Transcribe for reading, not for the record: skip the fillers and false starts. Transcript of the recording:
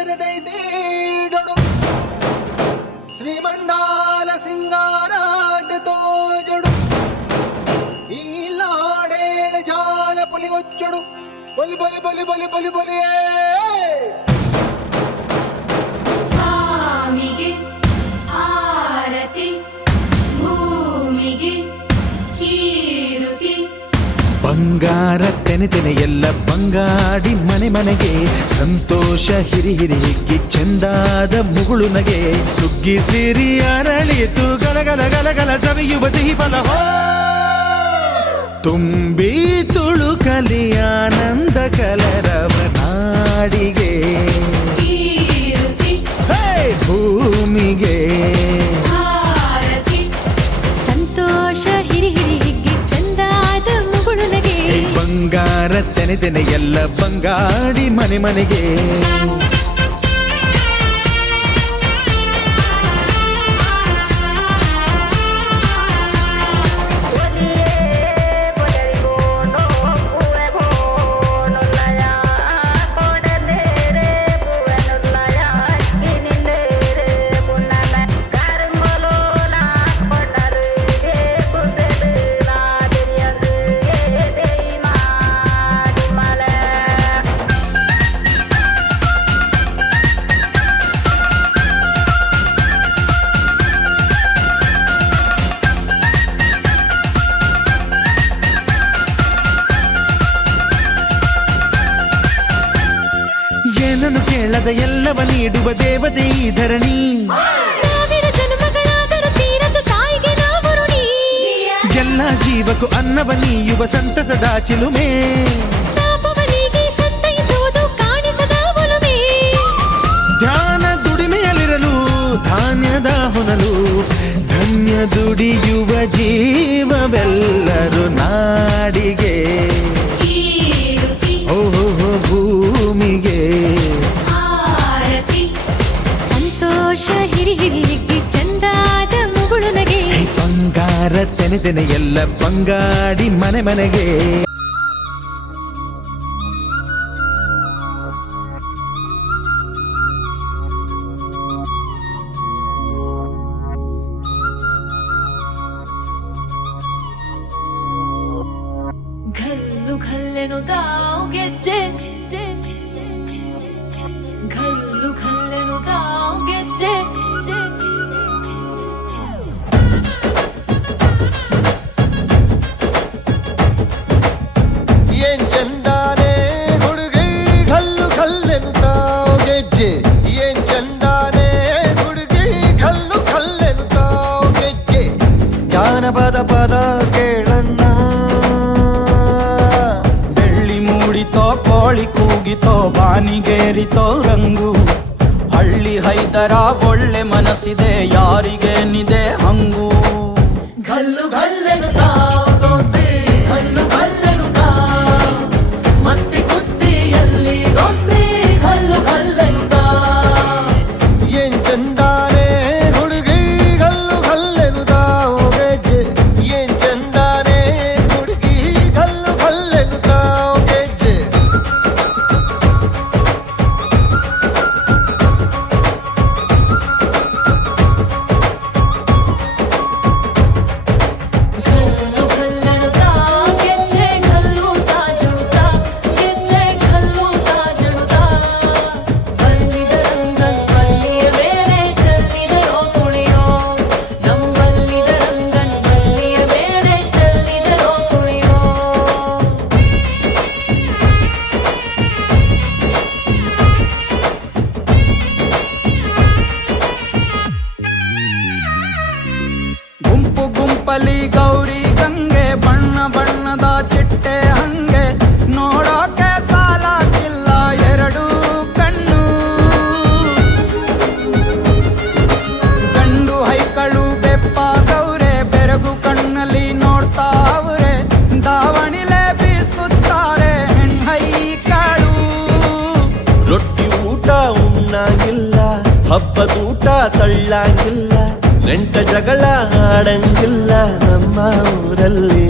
వరదైతేడు శ్రీమండాల సింగారాద తోజడు ఈలాడేళ జాల పులి వచ్చడు బలి బలి బలి బలి బలి బలి స్వామికి ఆరతి ಭೂಮಿಗೆ ಕೀರುತಿ ಬಂಗಾರ ತೆನೆ ಎಲ್ಲ ಬಂಗಾಡಿ ಮನೆ ಮನೆಗೆ ಸಂತೋಷ ಹಿರಿ ಹಿರಿ ಹಿಗ್ಗಿ ಚೆಂದಾದ ಮುಗುಳು ನಗೆ ಸುಗ್ಗಿ ಸಿರಿ ಅರಳಿತು ಗಲಗಲ ಗಲಗಲ ಸವಿಯುವ ಸಿಹಿ ಫಲ ತುಂಬಿ ತುಳುಕಲಿ ಆನಂದ ಕಲರವ ನಾಡಿಗೆ ಭೂಮಿಗೆ ಸಂತೋಷ ಹಿರಿ ಹಿರಿ ಹಿಗ್ಗಿ ಚಂದಾದ ಮುಗುಳು ನಗೆ ಬಂಗಾರ ತೆನೆ ಎಲ್ಲ ಬಂಗಾಡಿ ಮನೆ ಮನೆಗೆ ಏನನ್ನು ಕೇಳದ ಎಲ್ಲವ ನೀಡುವ ದೇವತೆ ಈ ಧರಣಿ ಸಾವಿರ ಜನ್ಮಗಳಾದರೂ ತೀರದು ತಾಯಿಗೆ ನಾವು ಋಣಿ ಎಲ್ಲ ಜೀವಕ್ಕೂ ಅನ್ನವ ನೀಯುವ ಸಂತಸದ ಚಿಲುಮೆ ಪಾಪವನಿಗೆ ಸಂತೈಸುವುದು ಕಾಣಿಸದ ಒಲುಮೆ ಧ್ಯಾನ ದುಡಿಮೆಯಲ್ಲಿರಲು ಧಾನ್ಯದ ಹೊನಲು ಧನ್ಯ ದುಡಿಯುವ ಜೀವವೆಲ್ಲರೂ ನಾಡಿಗೆ ಓಹೋ ಭೂಮಿಗೆ ಆರತಿ ಸಂತೋಷ ಹಿರಿ ಹಿರಿ ಹಿಗ್ಗಿ ಚಂದಾದ ಮುಗುಳು ನಗೆ ಬಂಗಾರ ತೆನೆ ಎಲ್ಲ ಬಂಗಾಡಿ ಮನೆ ಮನೆಗೆ ಘಲ್ಲು ಘಲ್ಲೆನು ದಾವ್ ಗೆಜ್ಜೆ ಘಲ್ಲು ಘಲ್ಲೆನು ದಾವ್ ಗೆಜ್ಜೆ ಏನ್ ಚಂದಾನೆ ಹುಡುಗಿ ಘಲ್ಲು ಘಲ್ಲೆನುತ್ತಾವ್ ಗೆಜ್ಜೆ ಏನ್ ಚಂದಾನೆ ಹುಡುಗಿ ಘಲ್ಲು ಘಲ್ಲೆನುತ್ತಾವ್ ಗೆಜ್ಜೆ ಜಾನಪದ ಪದ ಕೇಳಣ್ಣ ಬೆಳ್ಳಿ ಮೂಡಿತೋ ಕೋಳಿ ಕೂಗಿತೋ ಬಾನಿಗೇರಿತೋ ರಂಗು ಹಳ್ಳಿ ಹೈದರ ಒಳ್ಳೆ ಮನಸ್ಸಿದೆ ಯಾರಿಗೇನಿದೆ ಹಂಗು ಘಲ್ಲು ಘಲ್ಲೆನು ತಾವ್ ದೋಸ್ತಿ ಘಲ್ಲು ಘಲ್ಲೆನು ತಾವ್ ಮಸ್ತಿ ಕುಸ್ತಿಯಲ್ಲಿ ದೋಸ್ತಿ ಘಲ್ಲು ಘಲ್ಲೆನು ತಾವ್ ಏನ್ ಚಂದಾನೆ ಹುಡುಗಿ ಘಲ್ಲು ಘಲ್ಲೆನುತ್ತಾವ್ ಗೆಜ್ಜೆ ಏನ್ ಚಂದಾನೆ ಹುಡುಗಿ ಘಲ್ಲು ಘಲ್ಲೆನುತ್ತಾವ್ ಗೆಜ್ಜೆ ಘಲ್ಲು ಘಲ್ಲೆನು ತಾವ್ ಗೆಜ್ಜೆ ಘಲ್ಲು ತಾ ಜುಳುತಾ ಗೆಜ್ಜೆ ಘಲ್ಲು ತಾ ಜುಳುತಾ ಬಲ್ಲಿದ ರಂಗನ್ ಬಲ್ಲಿಯ ಬೇರೆ ಚೆಲ್ಲಿದರೋ ಕುಣಿಯೋ ನಮ್ಮಲ್ಲಿದ ರಂಗನ್ ಬಲ್ಲಿಯ ಬೇರೆ ಚೆಲ್ಲಿದರೋ ಕುಣಿಯೋ ಗುಂಪು ಗುಂಪಲಿ ಗೌರಿ ಗಂಗೆ ಬಣ್ಣ ಬಣ್ಣದ ಚಿಟ್ಟೆ ಹಂಗೆ ನೋಡೋಕೆ ಸಾಲಾಗಿಲ್ಲ ಎರಡು ಕಣ್ಣು ಗಂಡು ಹೈಕಳು ಬೆಪ್ಪಾಗವ್ರೆ ಬೆರಗು ಕಣ್ಣಲ್ಲಿ ನೋಡ್ತಾವ್ರೆ ದಾವಣಿಲೆ ಬೀಸುತ್ತಾರೆ ಹೆಣ್ಹೈಕಳು ರೊಟ್ಟಿ ಊಟ ಉಣ್ಣಂಗಿಲ್ಲ ಹಬ್ಬದೂಟ ತಳ್ಳಂಗಿಲ್ಲ ನೆಂಟ ಜಗಳ ಆಡಂಗಿಲ್ಲ ನಮ್ಮ ಊರಲ್ಲಿ